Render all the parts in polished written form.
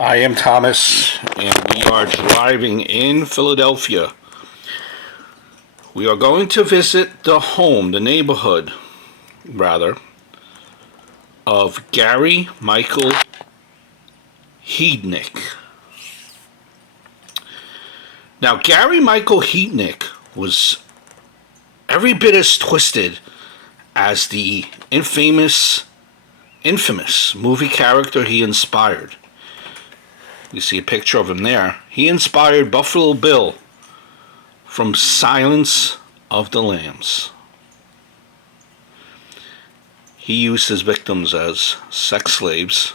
I am Thomas, and we are driving in Philadelphia. We are going to visit the neighborhood, rather, of Gary Michael Heidnik. Now, Gary Michael Heidnik was every bit as twisted as the infamous movie character he inspired. You see a picture of him there. He inspired Buffalo Bill from Silence of the Lambs. He used his victims as sex slaves,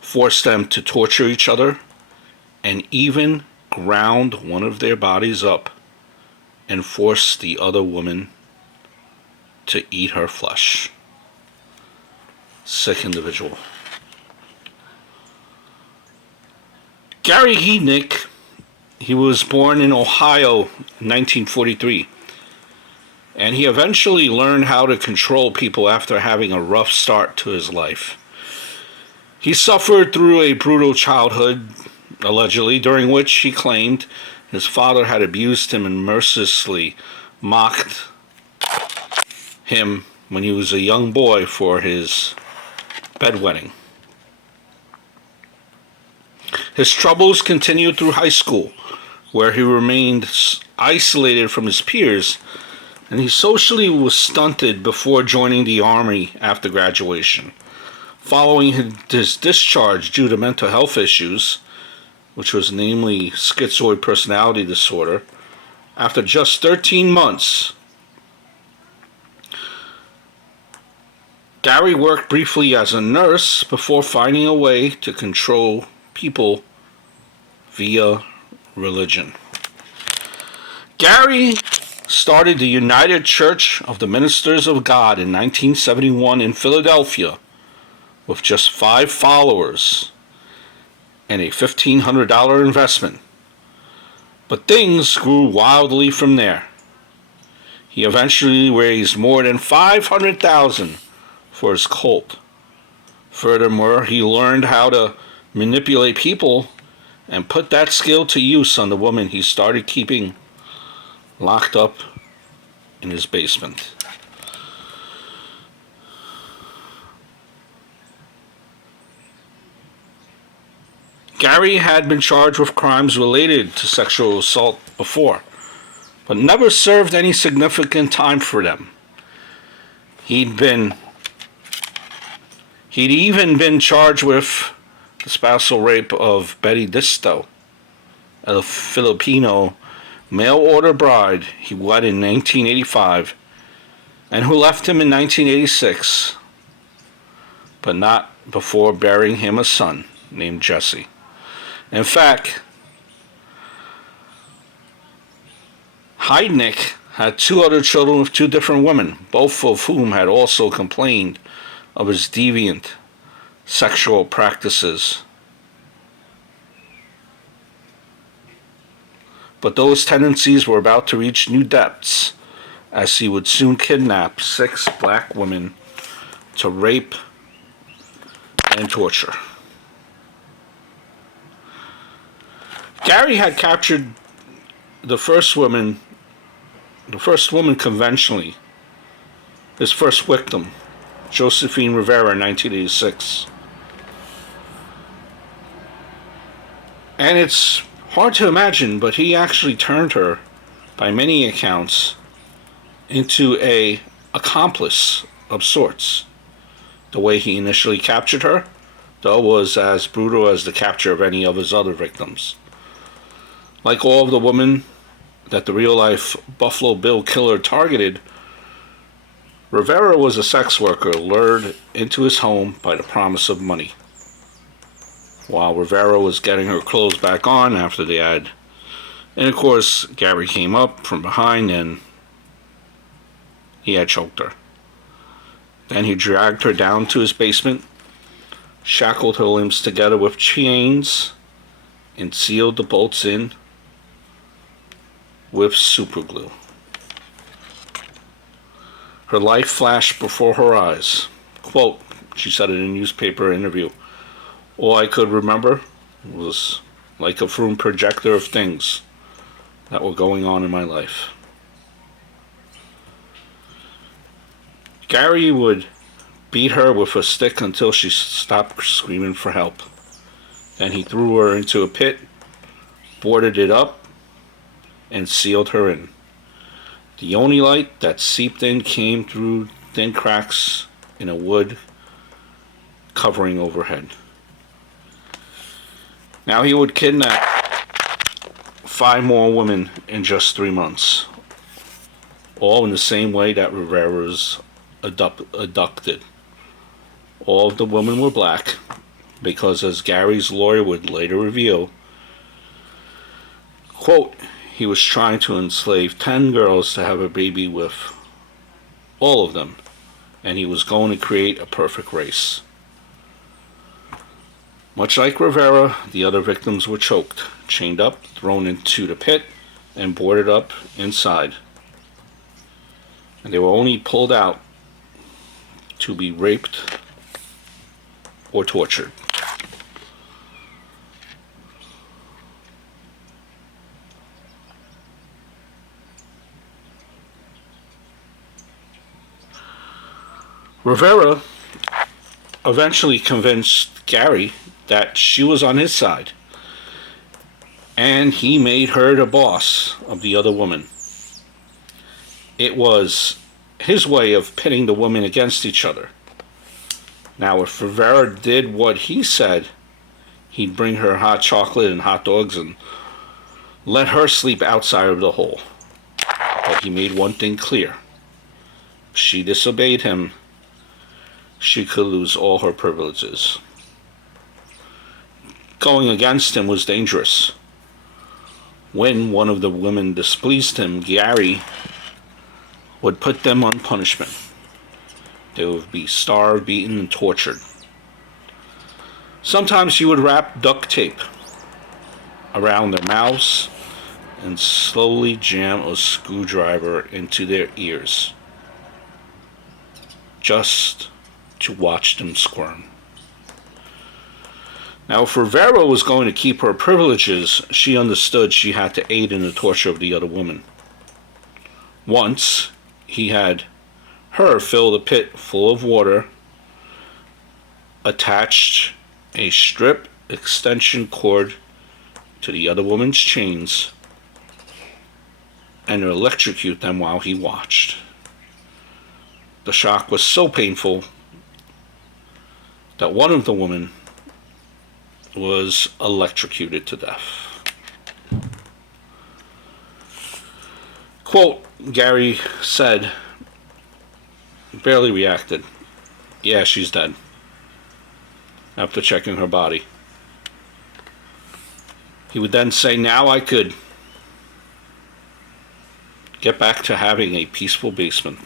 forced them to torture each other, and even ground one of their bodies up and forced the other woman to eat her flesh. Sick individual. Gary Heidnik, he was born in Ohio in 1943, and he eventually learned how to control people after having a rough start to his life. He suffered through a brutal childhood, allegedly, during which he claimed his father had abused him and mercilessly mocked him when he was a young boy for his bedwetting. His troubles continued through high school, where he remained isolated from his peers, and he socially was stunted before joining the Army after graduation. Following his discharge due to mental health issues, which was namely schizoid personality disorder, after just 13 months, Gary worked briefly as a nurse before finding a way to control people via religion. Gary started the United Church of the Ministers of God in 1971 in Philadelphia with just 5 followers and a $1,500 investment. But things grew wildly from there. He eventually raised more than $500,000 for his cult. Furthermore, he learned how to manipulate people and put that skill to use on the woman he started keeping locked up in his basement. Gary had been charged with crimes related to sexual assault before, but never served any significant time for them. He'd even been charged with the spousal rape of Betty Disto, a Filipino mail-order bride he wed in 1985 and who left him in 1986, but not before bearing him a son named Jesse. In fact, Heidnik had 2 other children with 2 different women, both of whom had also complained of his deviant sexual practices. But those tendencies were about to reach new depths, as he would soon kidnap 6 black women to rape and torture. Gary had captured the first woman conventionally, his first victim, Josephine Rivera, in 1986. And it's hard to imagine, but he actually turned her, by many accounts, into an accomplice of sorts. The way he initially captured her, though, was as brutal as the capture of any of his other victims. Like all of the women that the real-life Buffalo Bill killer targeted, Rivera was a sex worker lured into his home by the promise of money. While Rivera was getting her clothes back on after the ad. And of course, Gary came up from behind and he had choked her. Then he dragged her down to his basement, shackled her limbs together with chains, and sealed the bolts in with superglue. Her life flashed before her eyes. Quote, she said in a newspaper interview, All I could remember was like a fume projector of things that were going on in my life. Gary would beat her with a stick until she stopped screaming for help. Then he threw her into a pit, boarded it up, and sealed her in. The only light that seeped in came through thin cracks in a wood covering overhead. Now he would kidnap 5 more women in just 3 months, all in the same way that Rivera's abducted. All of the women were black, because as Gary's lawyer would later reveal, quote, he was trying to enslave 10 girls to have a baby with all of them, and he was going to create a perfect race. Much like Rivera, the other victims were choked, chained up, thrown into the pit, and boarded up inside. And they were only pulled out to be raped or tortured. Rivera eventually convinced Gary that she was on his side, and he made her the boss of the other woman. It was his way of pitting the women against each other. Now, if Rivera did what he said, he'd bring her hot chocolate and hot dogs and let her sleep outside of the hole. But he made one thing clear. If she disobeyed him, she could lose all her privileges. Going against him was dangerous. When one of the women displeased him, Gary would put them on punishment. They would be starved, beaten, and tortured. Sometimes he would wrap duct tape around their mouths and slowly jam a screwdriver into their ears, just to watch them squirm. Now, if Rivera was going to keep her privileges, she understood she had to aid in the torture of the other woman. Once, he had her fill the pit full of water, attached a strip extension cord to the other woman's chains, and electrocute them while he watched. The shock was so painful that one of the women was electrocuted to death. Quote, Gary said, barely reacted, "Yeah, she's dead," after checking her body. He would then say, "Now I could get back to having a peaceful basement."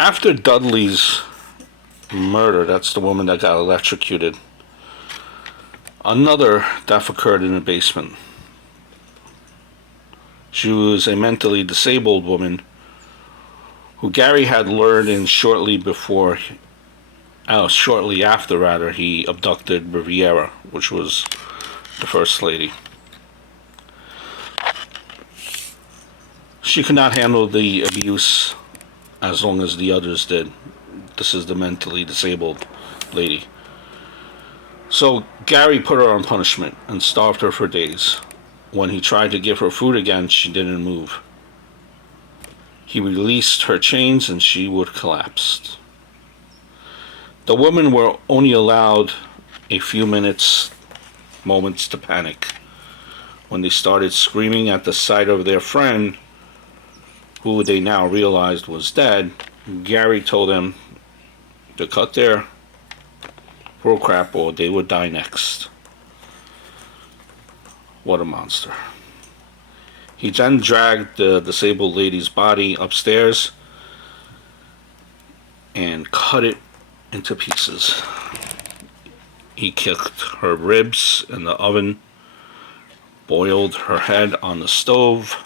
After Dudley's murder, that's the woman that got electrocuted, another death occurred in the basement. She was a mentally disabled woman who Gary had lured in shortly after he abducted Riviera, which was the first lady. She could not handle the abuse as long as the others did. This is the mentally disabled lady. So Gary put her on punishment and starved her for days. When he tried to give her food again, she didn't move. He released her chains and she would collapse. The women were only allowed a few moments to panic. When they started screaming at the sight of their friend, who they now realized was dead, Gary told them to cut their bullcrap or they would die next. What a monster. He then dragged the disabled lady's body upstairs and cut it into pieces. He cooked her ribs in the oven, boiled her head on the stove,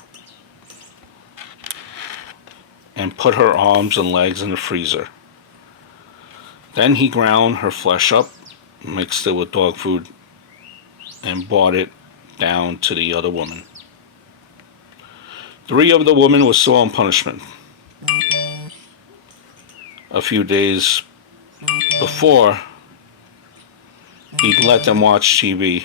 and put her arms and legs in the freezer. Then he ground her flesh up, mixed it with dog food, and brought it down to the other woman. 3 of the women were still on punishment. A few days before, he'd let them watch TV.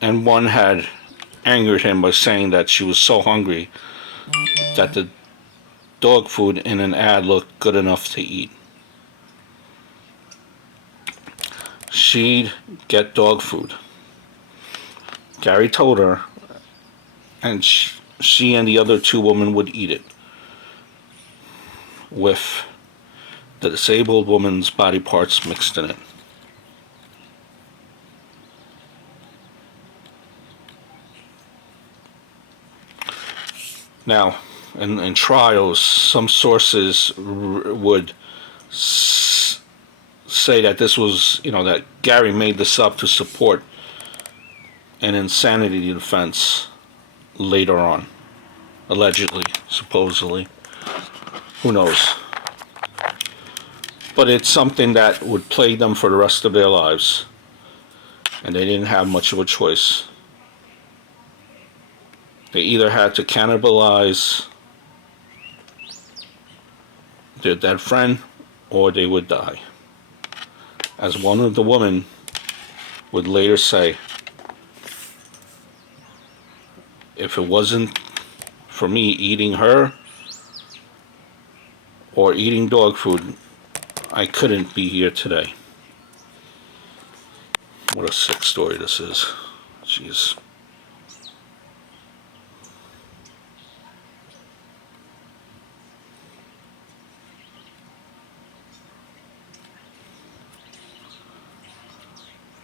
And one had angered him by saying that she was so hungry that the dog food in an ad looked good enough to eat. She'd get dog food. Gary told her, and she and the other 2 women would eat it with the disabled woman's body parts mixed in it. Now, in trials, some sources would say that this was, that Gary made this up to support an insanity defense later on. Allegedly, supposedly. Who knows? But it's something that would plague them for the rest of their lives. And they didn't have much of a choice. They either had to cannibalize their dead friend, or they would die. As one of the women would later say, if it wasn't for me eating her or eating dog food, I couldn't be here today. What a sick story this is. Jeez.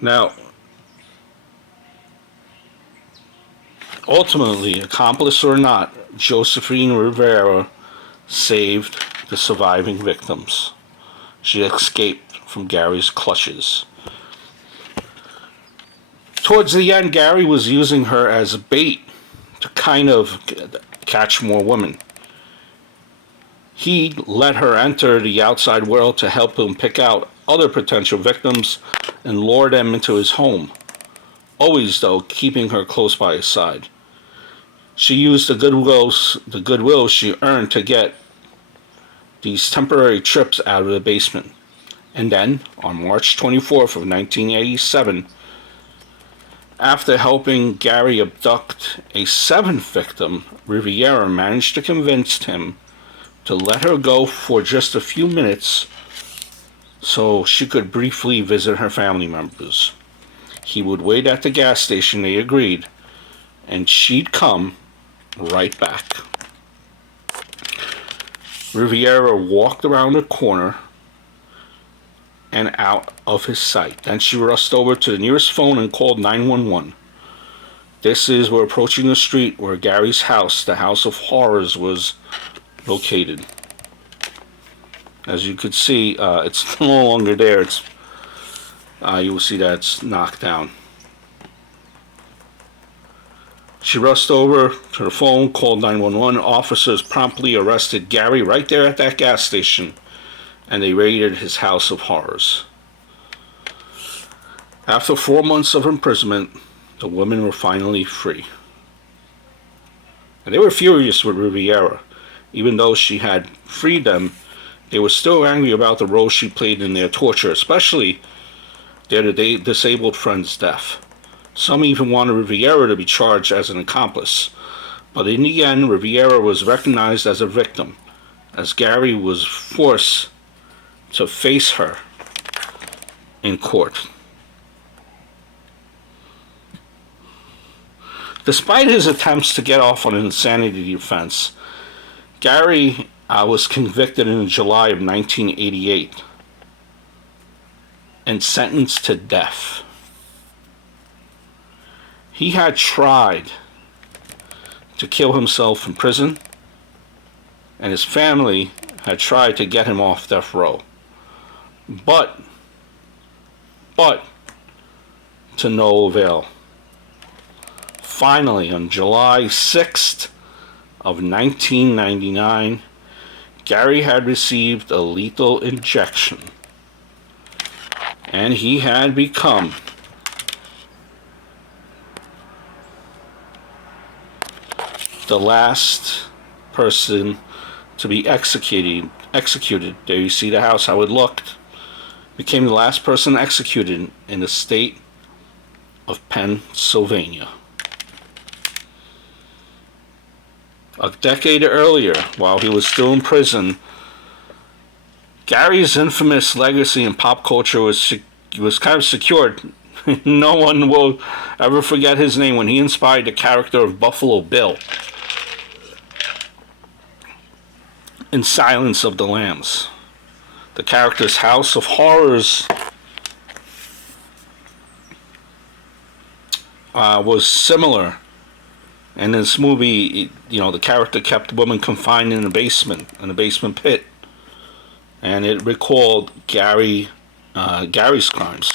Now, ultimately, accomplice or not, Josephine Rivera saved the surviving victims. She escaped from Gary's clutches. Towards the end, Gary was using her as a bait to kind of catch more women. He let her enter the outside world to help him pick out other potential victims and lure them into his home. Always, though, keeping her close by his side. She used the goodwill she earned to get these temporary trips out of the basement. And then, on March 24th of 1987, after helping Gary abduct a 7th victim, Riviera managed to convince him to let her go for just a few minutes so she could briefly visit her family members. He would wait at the gas station, they agreed, and she'd come right back. Riviera walked around the corner and out of his sight. Then she rushed over to the nearest phone and called 911. This is, we're approaching the street where Gary's house, the House of Horrors, was located. As you could see, it's no longer there. You will see that it's knocked down. She rushed over to the phone, called 911. Officers promptly arrested Gary right there at that gas station, and they raided his House of Horrors. After 4 months of imprisonment, the women were finally free. And they were furious with Riviera. Even though she had freed them, they were still angry about the role she played in their torture, especially their disabled friend's death. Some even wanted Riviera to be charged as an accomplice. But in the end, Riviera was recognized as a victim, as Gary was forced to face her in court. Despite his attempts to get off on an insanity defense, Gary was convicted in July of 1988 and sentenced to death. He had tried to kill himself in prison, and his family had tried to get him off death row. But to no avail. finally, on July 6th of 1999, Gary had received a lethal injection, and he had become the last person to be executed. There you see the house, how it looked. Became the last person executed in the state of Pennsylvania. A decade earlier, while he was still in prison, Gary's infamous legacy in pop culture was kind of secured. No one will ever forget his name when he inspired the character of Buffalo Bill in Silence of the Lambs. The character's house of horrors was similar. And in this movie, the character kept the woman confined in a basement pit, and it recalled Gary's crimes.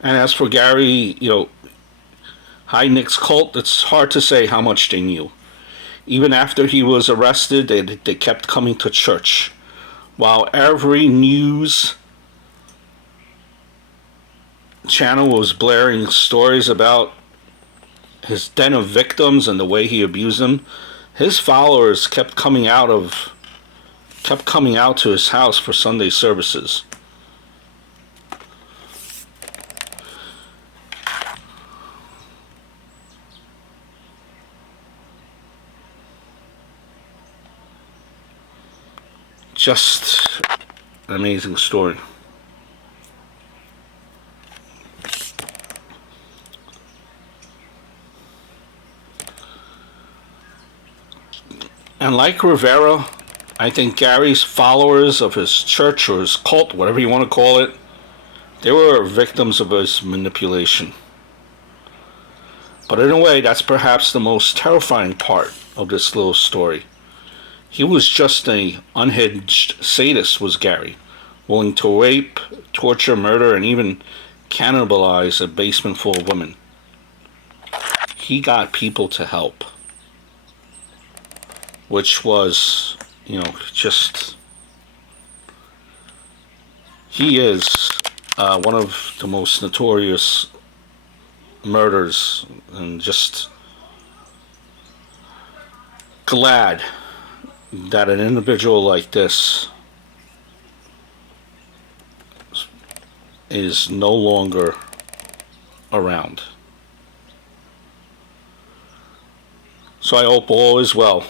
And as for Gary, Heidnik's cult, it's hard to say how much they knew. Even after he was arrested, they kept coming to church, while every news channel was blaring stories about his den of victims and the way he abused them. His followers kept coming out to his house for Sunday services. Just an amazing story. And like Rivera, I think Gary's followers of his church or his cult, whatever you want to call it, they were victims of his manipulation. But in a way, that's perhaps the most terrifying part of this little story. He was just an unhinged sadist, was Gary, willing to rape, torture, murder, and even cannibalize a basement full of women. He got people to help, which was, just... He is one of the most notorious murders, and just glad that an individual like this is no longer around. So I hope all is well